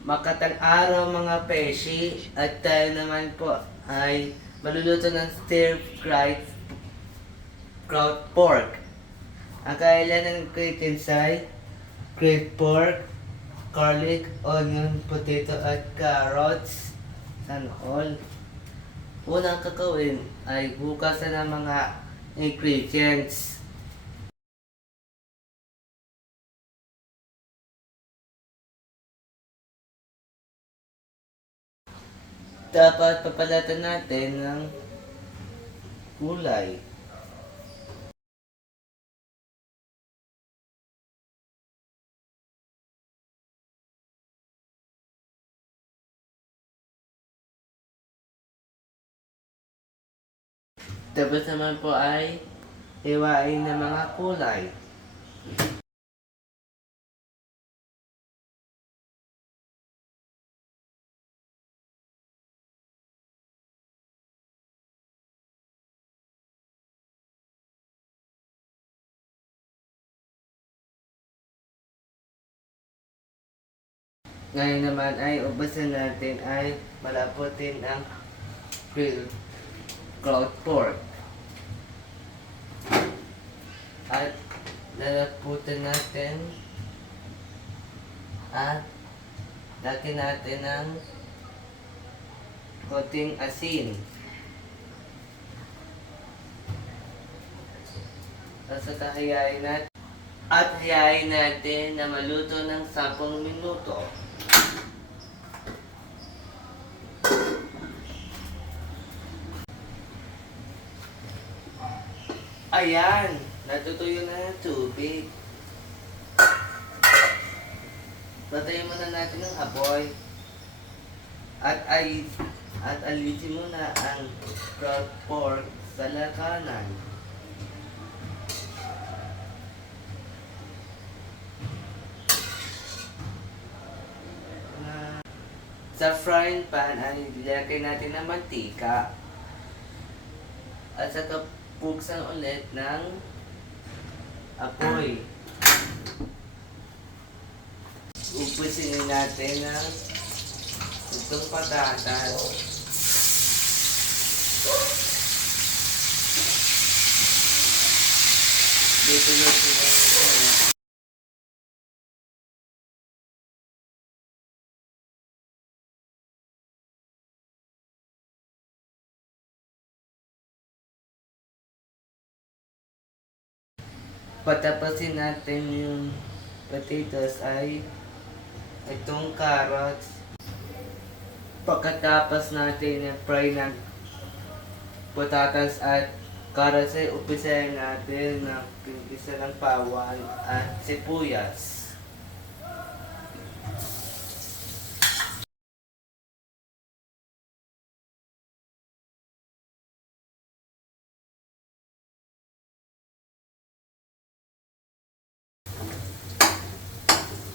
Makatang araw mga peshi at tayo naman po ay maluluto ng stir-fried ground pork. Ang kailangan ng ingredients ay grilled pork, garlic, onion, potato at carrots. Sana all. Unang kakawin ay hugasan ng mga ingredients. Dapat papalatan natin ng gulay. Tapos naman po ay hiwain ng mga kulay. Ngayon naman ay ubusin natin ay malaputin ang grilled ground pork. At lalaputin natin at lagyan natin ng konting asin. Tapos hayain natin at hayain natin na maluto ng 10 minuto. Ayan, natutuyo na ng tubig. Patayin muna natin ang apoy. At alisin muna ang ground pork sa lakanan. Sa frying pan ay ilagay natin ng mantika. At saka buksan ulit ng apoy. Ubusin natin ng itong patatas. Dito natin ito. Patapasin natin yung potatoes ay itong carrots. Pagkatapos natin i-fry ng patatas at carrots ay umpisahan natin ng pinggisa ng bawang at sibuyas.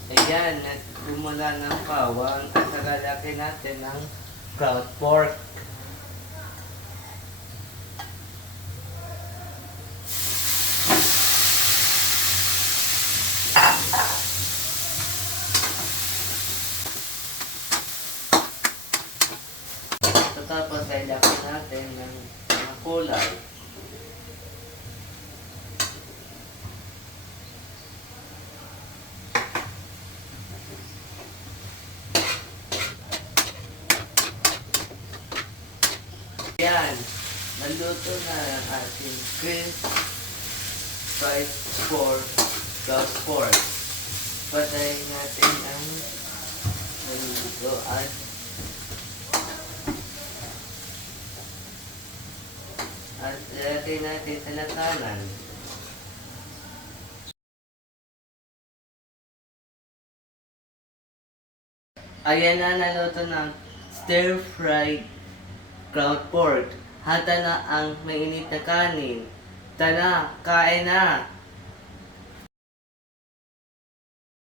Ayan, nagmula ng bawang at nagalagay natin ng ground pork. Tapos ay lagyan natin ng mga kulay. Yan, naluto na ang ating grilled fried ground pork. Patayin natin ang naluluto at ilagay natin sa lakanan. Ayan na, naluto ng stir-fried ground pork. Handa na ang mainit na kanin. Tara, kain na!